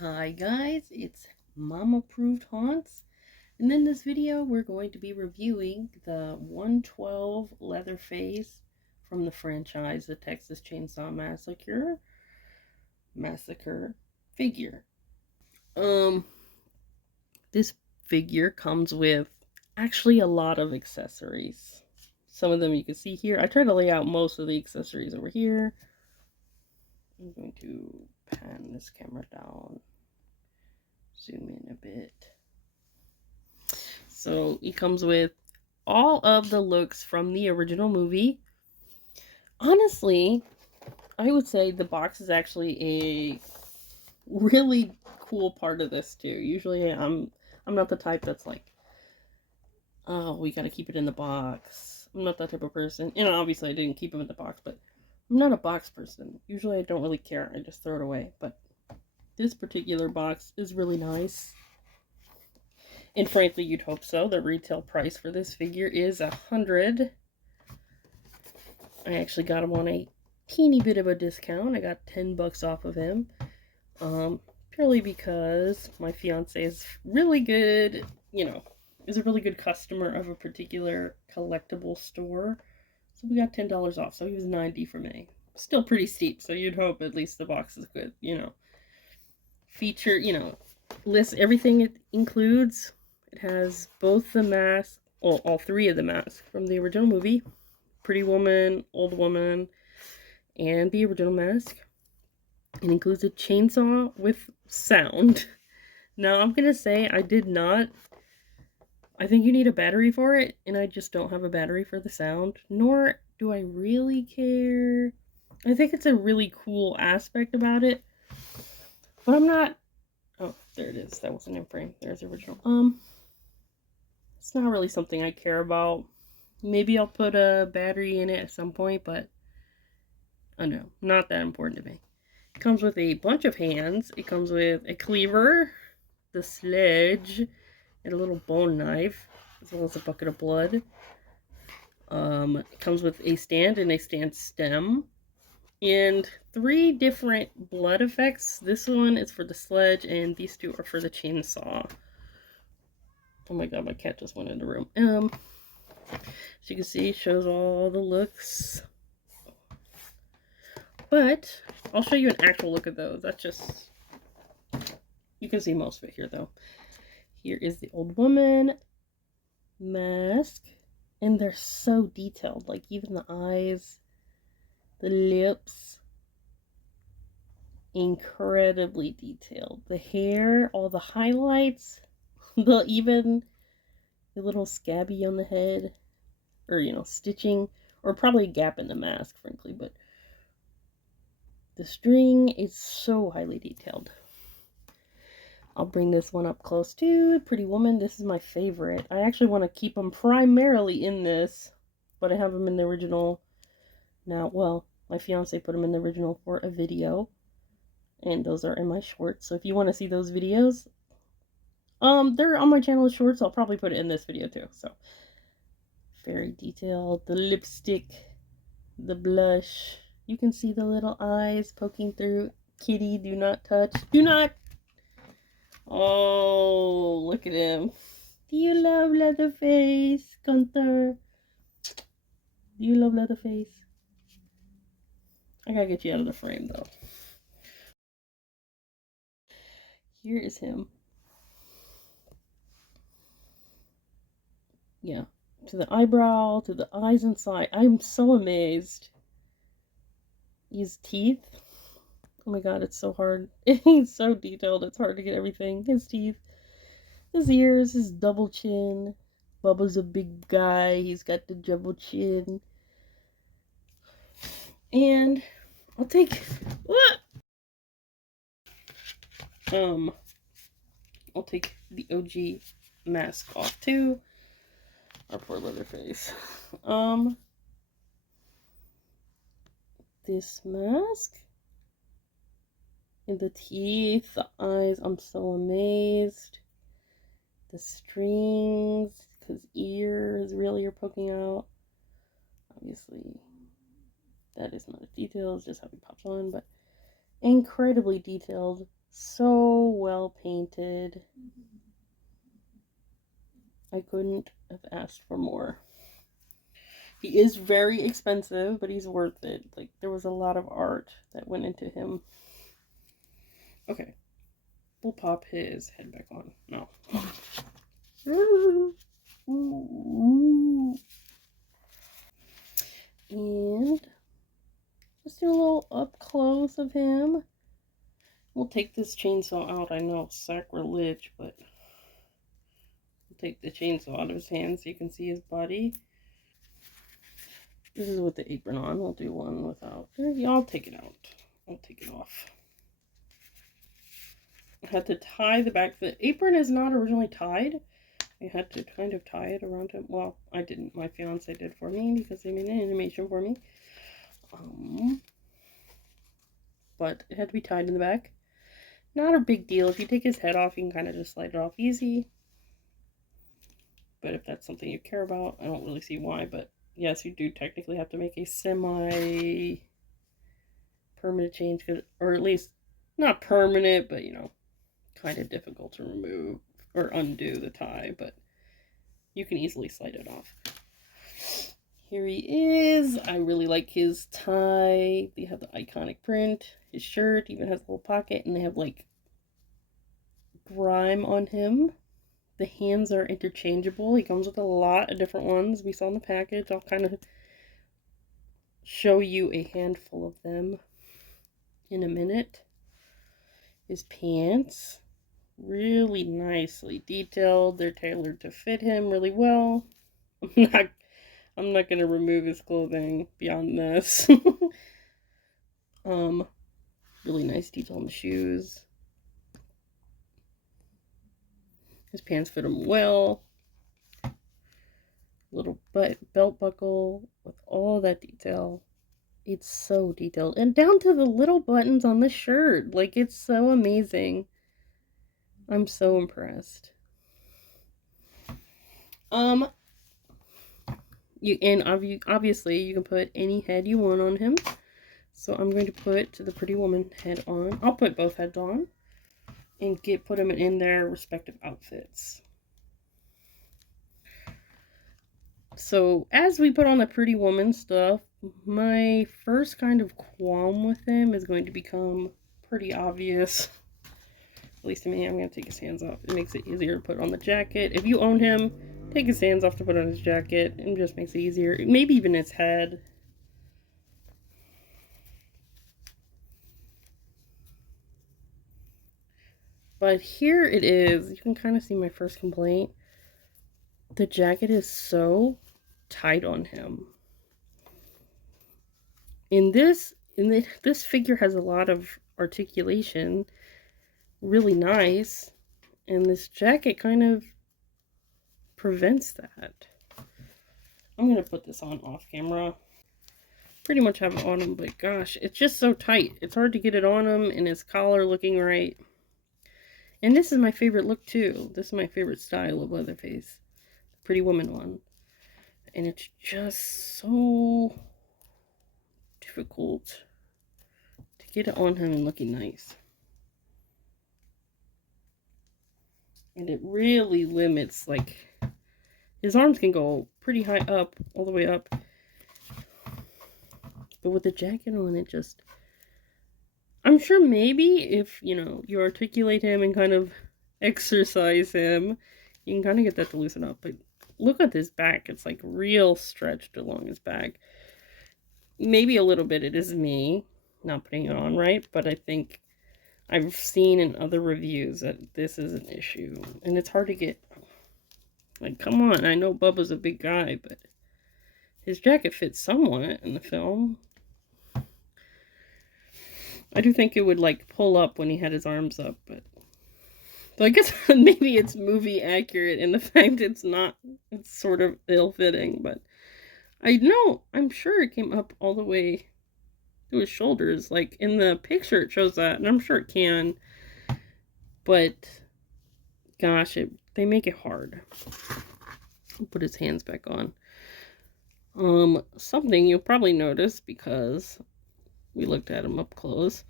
Hi guys, it's Mom Approved Haunts, and in this video we're going to be reviewing the 112 Leatherface from the franchise The Texas Chainsaw Massacre figure. This figure comes with actually a lot of accessories. Some of them you can see here. I try to lay out most of the accessories over here. I'm going to pan this camera down, zoom in a bit. So he comes with all of the looks from the original movie. Honestly, I would say the box is actually a really cool part of this too. Usually I'm not the type that's like, oh, we gotta keep it in the box. I'm not that type of person. You know, obviously I didn't keep them in the box, but I'm not a box person. Usually I don't really care. I just throw it away. But this particular box is really nice. And frankly, you'd hope so. The retail price for this figure is $100. I actually got him on a teeny bit of a discount. I got $10 off of him. Purely because my fiance is really good, is a really good customer of a particular collectible store. So we got $10 off. So he was $90 for me. Still pretty steep, so you'd hope at least the box is good, Feature, lists everything it includes. It has both the masks, well, all three of the masks from the original movie. Pretty Woman, Old Woman, and the original mask. It includes a chainsaw with sound. Now, I'm going to say I did not. I think you need a battery for it, and I just don't have a battery for the sound, nor do I really care. I think it's a really cool aspect about it, but I'm not. Oh, there it is. That wasn't in frame. There's the original. It's not really something I care about. Maybe I'll put a battery in it at some point, but I don't know, not that important to me. It comes with a bunch of hands. It comes with a cleaver, the sledge, and a little bone knife, as well as a bucket of blood. It comes with a stand and a stand stem, and 3 different blood effects. This one is for the sledge, and these 2 are for the chainsaw. Oh my god, my cat just went in the room. As you can see, it shows all the looks. But I'll show you an actual look at those. That's just, you can see most of it here though. Here is the Old Woman mask, and they're so detailed, like even the eyes, the lips, incredibly detailed. The hair, all the highlights, even the little scabby on the head, or stitching, or probably a gap in the mask, frankly, but the string is so highly detailed. I'll bring this one up close too. Pretty Woman, this is my favorite. I actually want to keep them primarily in this, but I have them in the original now. Well, my fiance put them in the original for a video, and those are in my shorts. So if you want to see those videos, they're on my channel as shorts. I'll probably put it in this video too. So very detailed. The lipstick, the blush. You can see the little eyes poking through. Kitty, do not touch. Do not. Oh, look at him. Do you love Leatherface, Gunther? Do you love Leatherface? I gotta get you out of the frame, though. Here is him. Yeah. To the eyebrow, to the eyes inside. I'm so amazed. His teeth. Oh my god, it's so hard. He's so detailed, it's hard to get everything. His teeth. His ears, his double chin. Bubba's a big guy. He's got the double chin. And I'll take what? I'll take the OG mask off too. Our poor Leatherface. This mask. And the teeth, the eyes, I'm so amazed. The strings, because ears really are poking out. Obviously, that is not a detail, it's just how he pops on, but incredibly detailed So well painted. I couldn't have asked for more. He is very expensive, but he's worth it. Like, there was a lot of art that went into him. Okay, we'll pop his head back on. No. And just do a little up close of him. We'll take this chainsaw out. I know, sacrilege, but we'll take the chainsaw out of his hand so you can see his body. This is with the apron on. We'll do one without. I'll take it out. I'll take it off. I had to tie the back. The apron is not originally tied. I had to kind of tie it around him. Well, I didn't. My fiance did for me because they made an animation for me. But it had to be tied in the back. Not a big deal. If you take his head off, you can kind of just slide it off easy. But if that's something you care about, I don't really see why. But yes, you do technically have to make a semi-permanent change, or at least not permanent, but kind of difficult to remove or undo the tie. But you can easily slide it off. Here he is. I really like his tie. They have the iconic print. His shirt even has a little pocket, and they have like grime on him. The hands are interchangeable. He comes with a lot of different ones we saw in the package. I'll kind of show you a handful of them in a minute. His pants, really nicely detailed. They're tailored to fit him really well. I'm not gonna remove his clothing beyond this. Really nice detail on the shoes. His pants fit him well. Little belt buckle with all that detail. It's so detailed. And down to the little buttons on the shirt. Like, it's so amazing. I'm so impressed. Obviously you can put any head you want on him. So I'm going to put the Pretty Woman head on. I'll put both heads on and put them in their respective outfits. So as we put on the Pretty Woman stuff, my first kind of qualm with him is going to become pretty obvious. At least to me. I'm going to take his hands off. It makes it easier to put on the jacket. If you own him, take his hands off to put on his jacket. It just makes it easier. Maybe even his head. But here it is. You can kind of see my first complaint. The jacket is so tight on him. This figure has a lot of articulation. Really nice. And this jacket kind of prevents that. I'm going to put this on off camera. Pretty much have it on him, but gosh, it's just so tight. It's hard to get it on him and his collar looking right. And this is my favorite look too. This is my favorite style of Leatherface. The Pretty Woman one. And it's just so difficult to get it on him and looking nice. And it really limits, like, his arms can go pretty high up, all the way up. But with the jacket on, it just... I'm sure maybe if, you articulate him and kind of exercise him, you can kind of get that to loosen up. But look at his back. It's, like, real stretched along his back. Maybe a little bit it is me not putting it on right, but I think I've seen in other reviews that this is an issue. And it's hard to get... Like, come on, I know Bubba's a big guy, but his jacket fits somewhat in the film. I do think it would, like, pull up when he had his arms up, but... So I guess maybe it's movie accurate in the fact it's not, it's sort of ill-fitting, but... I'm sure it came up all the way to his shoulders. Like, in the picture it shows that, and I'm sure it can. But, gosh, they make it hard. I'll put his hands back on. Something you'll probably notice because we looked at him up close.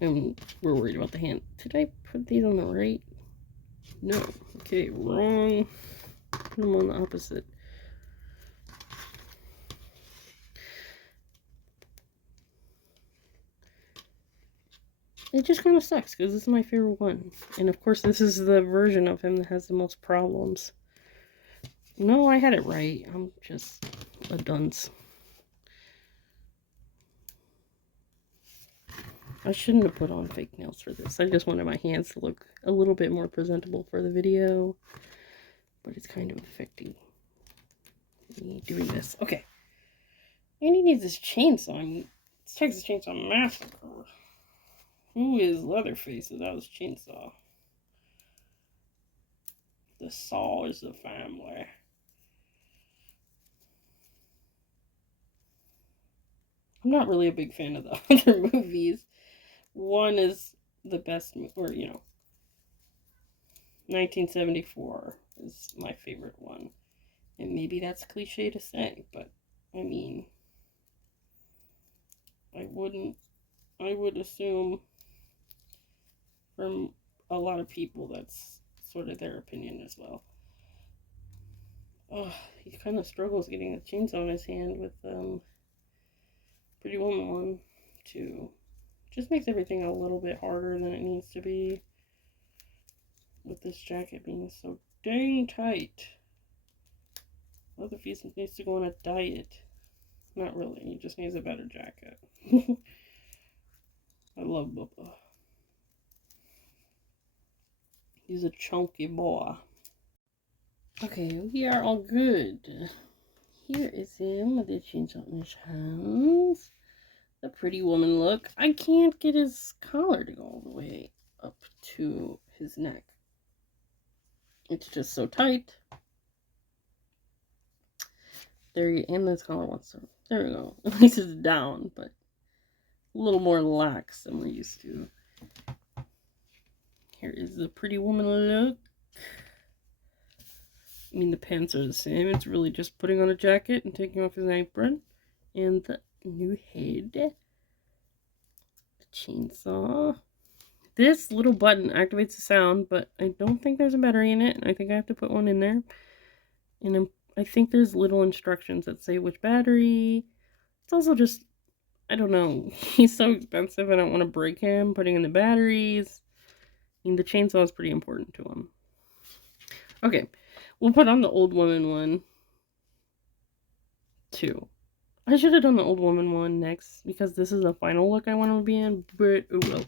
And we're worried about the hand. Did I put these on the right? No. Okay, wrong. Put them on the opposite. It just kind of sucks because this is my favorite one. And of course, this is the version of him that has the most problems. No, I had it right. I'm just a dunce. I shouldn't have put on fake nails for this. I just wanted my hands to look a little bit more presentable for the video. But it's kind of affecting me doing this. Okay. And he needs this chainsaw. I mean, this Texas Chainsaw Massacre. Who is Leatherface without his chainsaw? The saw is the family. I'm not really a big fan of the other movies. One is the best, or, you know, 1974 is my favorite one. And maybe that's cliche to say, but, I mean, I would assume from a lot of people that's sort of their opinion as well. Oh, he kind of struggles getting the chainsaw in his hand with Pretty Woman 1, 2. Just makes everything a little bit harder than it needs to be. With this jacket being so dang tight. Leatherface needs to go on a diet. Not really, he just needs a better jacket. I love Bubba. He's a chunky boy. Okay, we are all good. Here is him with the chainsaw in his hands. The Pretty Woman look. I can't get his collar to go all the way up to his neck. It's just so tight. There you, and this collar wants to, there we go. At least it's down, but a little more lax than we're used to. Here is the Pretty Woman look. I mean, the pants are the same. It's really just putting on a jacket and taking off his apron. And the new head. The chainsaw. This little button activates the sound, but I don't think there's a battery in it. And I think I have to put one in there. And I think there's little instructions that say which battery. It's also just, I don't know. He's so expensive. I don't want to break him putting in the batteries. I mean, the chainsaw is pretty important to him. Okay. We'll put on the old woman one, too. I should have done the old woman one next, because this is the final look I want to be in, but oh well.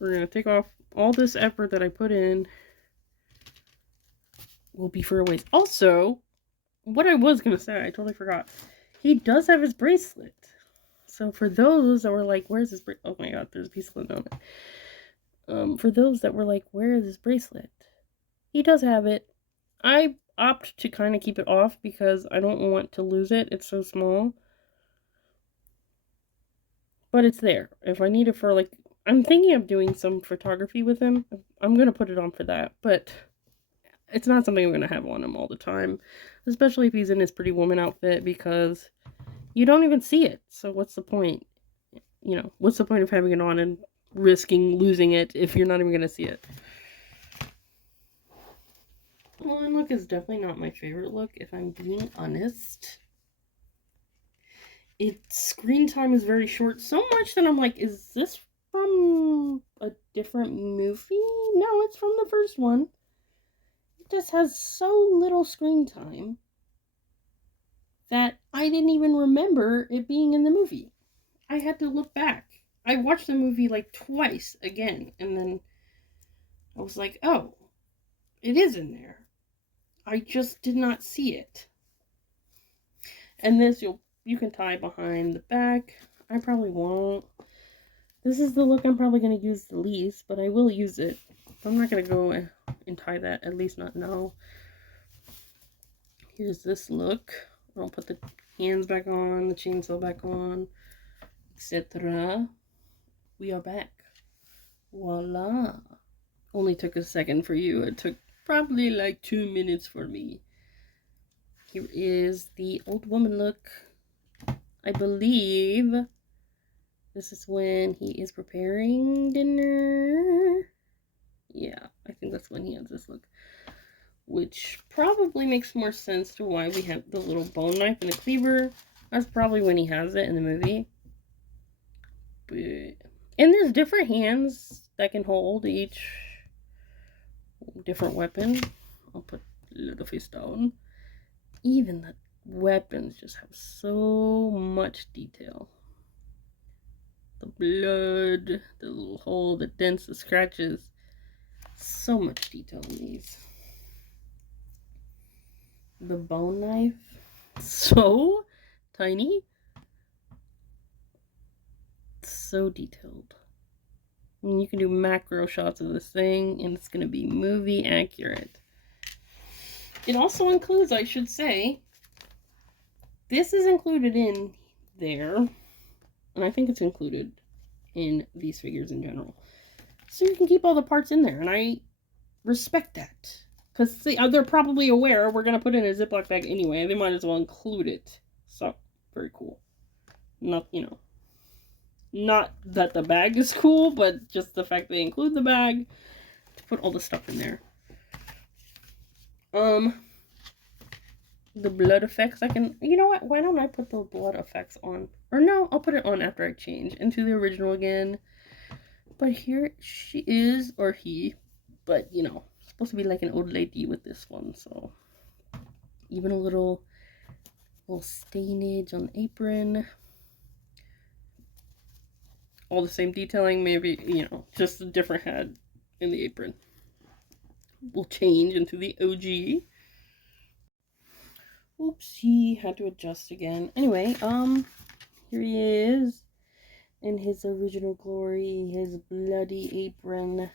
We're going to take off all this effort that I put in. Will be for a waste. Also, what I was going to say, I totally forgot. He does have his bracelet. So for those that were like, where's his bracelet? Oh my god, there's a piece of lint on it. For those that were like, where is his bracelet? He does have it. I opt to kind of keep it off because I don't want to lose it. It's so small. But it's there. If I need it for, like, I'm thinking of doing some photography with him. I'm going to put it on for that. But it's not something I'm going to have on him all the time. Especially if he's in his Pretty Woman outfit, because you don't even see it. So what's the point? You know, what's the point of having it on and risking losing it if you're not even going to see it? One look is definitely not my favorite look, if I'm being honest. Its screen time is very short, so much that I'm like, is this from a different movie? No, it's from the first one. It just has so little screen time that I didn't even remember it being in the movie. I had to look back. I watched the movie like twice again, and then I was like, oh, it is in there. I just did not see it. And this you can tie behind the back. I probably won't. This is the look I'm probably going to use the least, but I will use it. I'm not going to go and tie that, at least not now. Here's this look. I'll put the hands back on, the chainsaw back on, etc. We are back. Voila. Only took a second for you. It took probably like 2 minutes for me. Here is the old woman look. I believe This is when he is preparing dinner. Yeah, I think that's when he has this look. Which probably makes more sense to why we have the little bone knife and the cleaver. That's probably when he has it in the movie. But, and there's different hands that can hold each different weapon. I'll put Leatherface down. Even the weapons just have so much detail. The blood, the little hole, the dents, the scratches. So much detail in these. The bone knife, so tiny. So detailed. I mean, you can do macro shots of this thing, and it's going to be movie accurate. It also includes, I should say, this is included in there, and I think it's included in these figures in general. So you can keep all the parts in there, and I respect that. Because they're probably aware we're going to put it in a Ziploc bag anyway. They might as well include it. So, very cool. Not, not that the bag is cool, but just the fact they include the bag to put all the stuff in there. The blood effects, I can, you know what, why don't I put the blood effects on? Or no, I'll put it on after I change into the original again. But here she is, or he, but supposed to be like an old lady with this one, so even a little stainage on the apron. All the same detailing, maybe, just a different head in the apron. We'll change into the OG. Oopsie, had to adjust again. Anyway, here he is in his original glory, his bloody apron.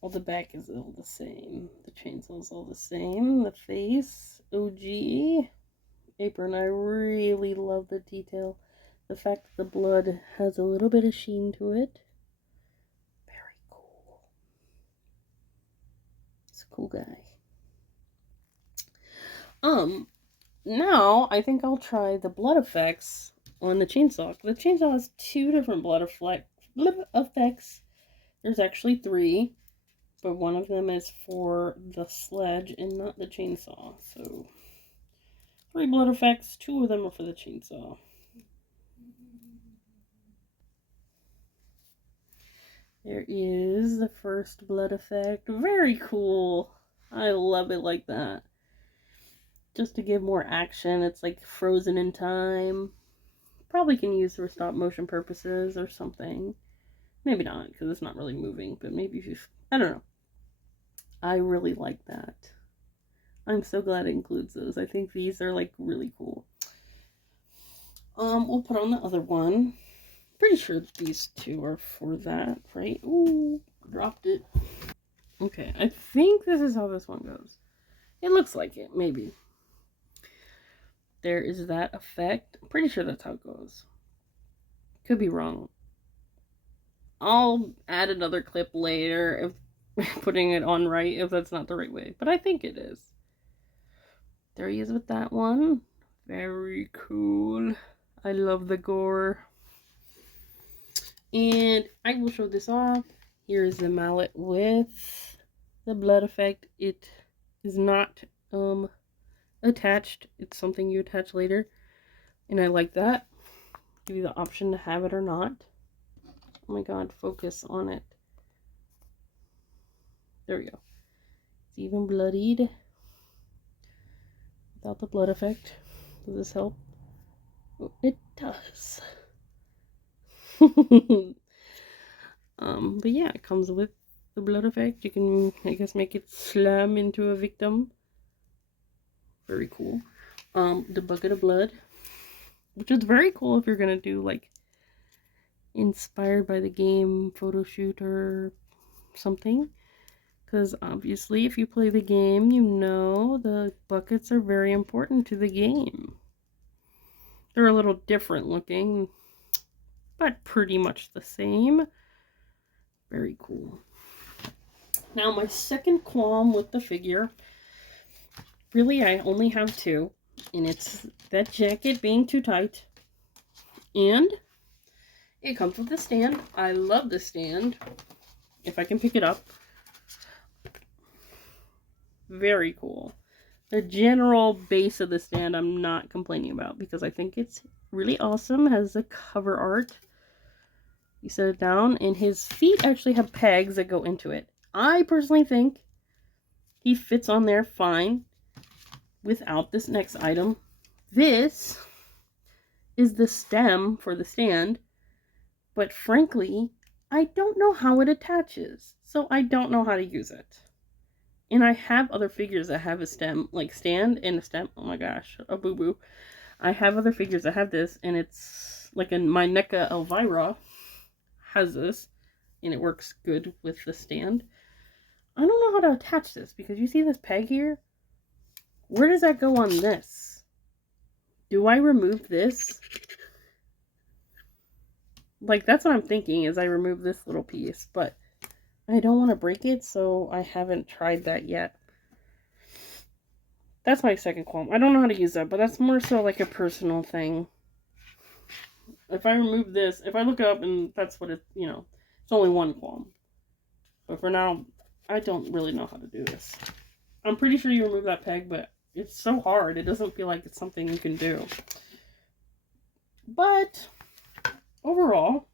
All the back is all the same. The chainsaw's all the same. The face, OG. Apron, I really love the detail. The fact that the blood has a little bit of sheen to it. Very cool. It's a cool guy. Now I think I'll try the blood effects on the chainsaw. The chainsaw has 2 different blood effects. There's actually 3, but one of them is for the sledge and not the chainsaw. So 3 blood effects, 2 of them are for the chainsaw. There is the first blood effect. Very cool. I love it like that. Just to give more action, it's like frozen in time. Probably can use for stop motion purposes or something. Maybe not, because it's not really moving, but maybe if you, I don't know. I really like that. I'm so glad it includes those. I think these are like really cool. We'll put on the other one. Pretty sure these 2 are for that, right? Ooh, dropped it. Okay, I think this is how this one goes. It looks like it, maybe. There is that effect. I'm pretty sure that's how it goes. Could be wrong. I'll add another clip later if putting it on right, if that's not the right way. But I think it is. There he is with that one. Very cool. I love the gore. And I will show this off. Here is the mallet with the blood effect. It is not attached. It's something you attach later. And I like that. Give you the option to have it or not. Oh my god, focus on it. There we go. It's even bloodied. Without the blood effect. Does this help? Oh, it does. But yeah, it comes with the blood effect. You can, I guess, make it slam into a victim. Very cool. The bucket of blood, which is very cool if you're gonna do like inspired by the game photo shoot or something, because obviously if you play the game, the buckets are very important to the game. They're a little different looking, but pretty much the same. Very cool. Now my second qualm with the figure, really I only have 2. And it's that jacket being too tight. And it comes with a stand. I love the stand. If I can pick it up. Very cool. The general base of the stand I'm not complaining about because I think it's really awesome. It has the cover art. You set it down and his feet actually have pegs that go into it. I personally think he fits on there fine without this next item. This is the stem for the stand, but frankly, I don't know how it attaches, so I don't know how to use it. And I have other figures that have a stem, like stand and a stem. Oh my gosh, a boo-boo. I have other figures that have this, and it's like my NECA Elvira has this, and it works good with the stand. I don't know how to attach this, because you see this peg here? Where does that go on this? Do I remove this? Like, that's what I'm thinking, is I remove this little piece, but I don't want to break it, so I haven't tried that yet. That's my second qualm. I don't know how to use that, but that's more so like a personal thing. If I remove this, if I look up and that's what it, you know, it's only one qualm. But for now, I don't really know how to do this. I'm pretty sure you remove that peg, but it's so hard. It doesn't feel like it's something you can do. But overall,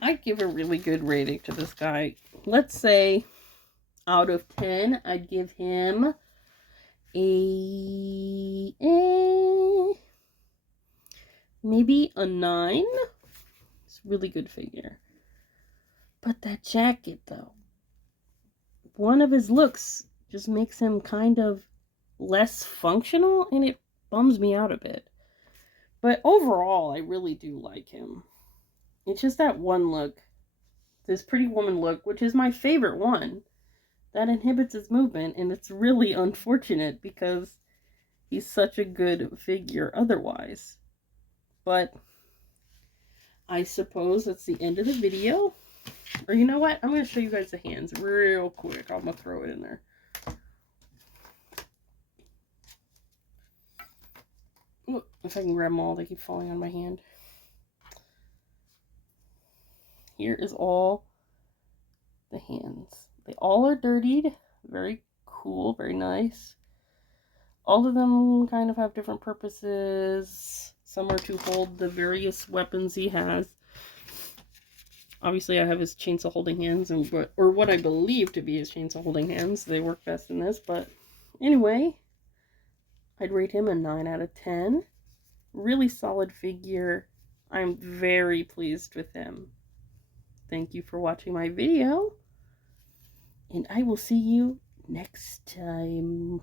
I'd give a really good rating to this guy. Let's say out of 10, I'd give him maybe a 9. It's a really good figure. But that jacket, though, one of his looks just makes him kind of less functional, and it bums me out a bit. But overall, I really do like him. It's just that one look, this Pretty Woman look, which is my favorite one, that inhibits his movement, and it's really unfortunate because he's such a good figure otherwise. But I suppose that's the end of the video. Or you know what? I'm going to show you guys the hands real quick. I'm going to throw it in there. Ooh, if I can grab them all, they keep falling on my hand. Here is all the hands. They all are dirtied. Very cool, very nice. All of them kind of have different purposes. Some are to hold the various weapons he has. Obviously, I have his chainsaw holding hands, or what I believe to be his chainsaw holding hands. They work best in this, but anyway, I'd rate him a 9 out of 10. Really solid figure. I'm very pleased with him. Thank you for watching my video, and I will see you next time.